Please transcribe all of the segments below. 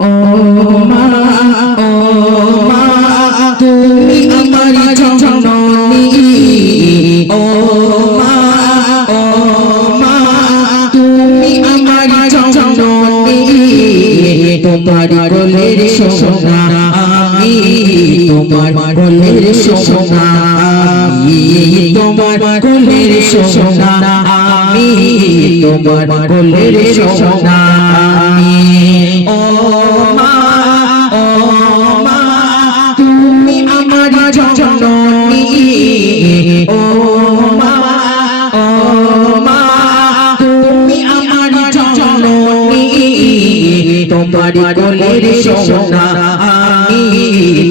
ও মা তুমি আমার জননী ও মা তুমি আমার জননী তোমার কোলের সোনা আমি তোমার কোলের সোনা আমি তোমার কোলের সোনা আমি তোমার কোলের সোনা আমি ও মা তুমি আমার জননী ও মা তুমি আমার জননী তোমার কোলের সোনা আমি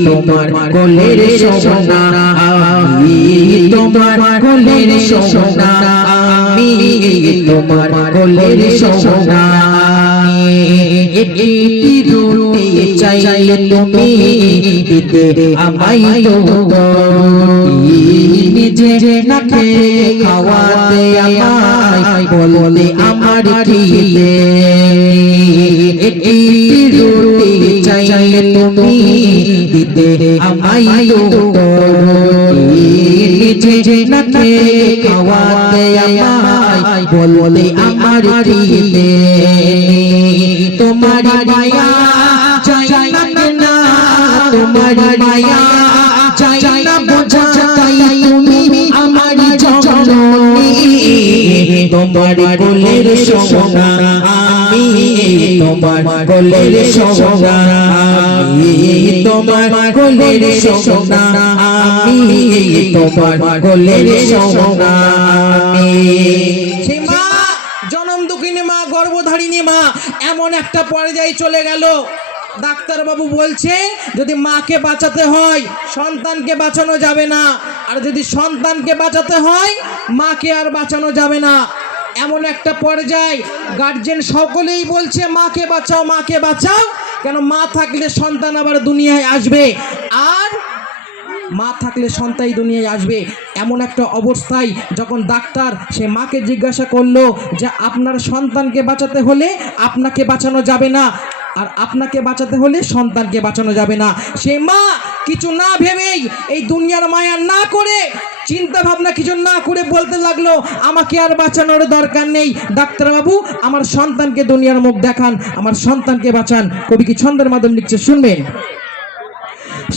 তোমার কোলের সোনা আমি তোমার কোলের সোনা আমি তোমার কোলের সোনা একটি রুটি চাইলে তুমি দিতে আমায় তো নিজে না খেয়ে খাওয়াতে আমায় বললে আমার খিদে একটি রুটি চাইলে তুমি দিতে আমায় তো নিজে না খেয়ে খাওয়াতে আমায় বললে আমার খিদে তোমার মায়া চাই না তোমার মায়া চাই না বোঝা তাই তুমি আমার জননী তোমার কোলের সোনা আমি তোমার কোলের সোনা আমি তোমার কোলের সোনা আমি তোমার কোলের সোনা আমি সেই মা জনম দুঃখিনী মা গর্ভধারিণী মা এমন একটা পর্যায়ে চলে গেল ডাক্তার বাবু বলছে যদি মাকে বাঁচাতে হয় সন্তানকে বাঁচানো যাবে না আর যদি সন্তানকে বাঁচাতে হয় মাকে আর বাঁচানো যাবে না এমন একটা পর্যায়ে গার্জেন সকলেই বলছে মাকে বাঁচাও কেন মা থাকলে সন্তান আবার দুনিয়ায় আসবে আর মা থাকলে সন্তান দুনিয়ায় আসবে এমন একটা অবস্থায় যখন ডাক্তার সে মাকে জিজ্ঞাসা করলো যে আপনার সন্তানকে বাঁচাতে হলে আপনাকে বাঁচানো যাবে না আর আপনাকে বাঁচাতে হলে সন্তানকে বাঁচানো যাবে না সে মা কিছু না ভেবেই এই দুনিয়ার মায়া না করে চিন্তা ভাবনা কিছু না করে বলতে লাগলো আমাকে আর বাঁচানোর দরকার নেই ডাক্তারবাবু আমার সন্তানকে দুনিয়ার মুখ দেখান আমার সন্তানকে বাঁচান কবি কি ছন্দের মাধ্যমে লিখছে শুনবেন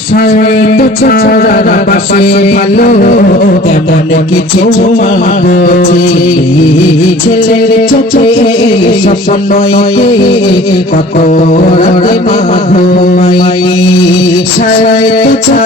সাইতো ছাড়া বাসে ভালো তেমন কিছু মাগছে ছেলের চোখে স্বপ্ন কত রাতে মা ঘুমাই সাইতো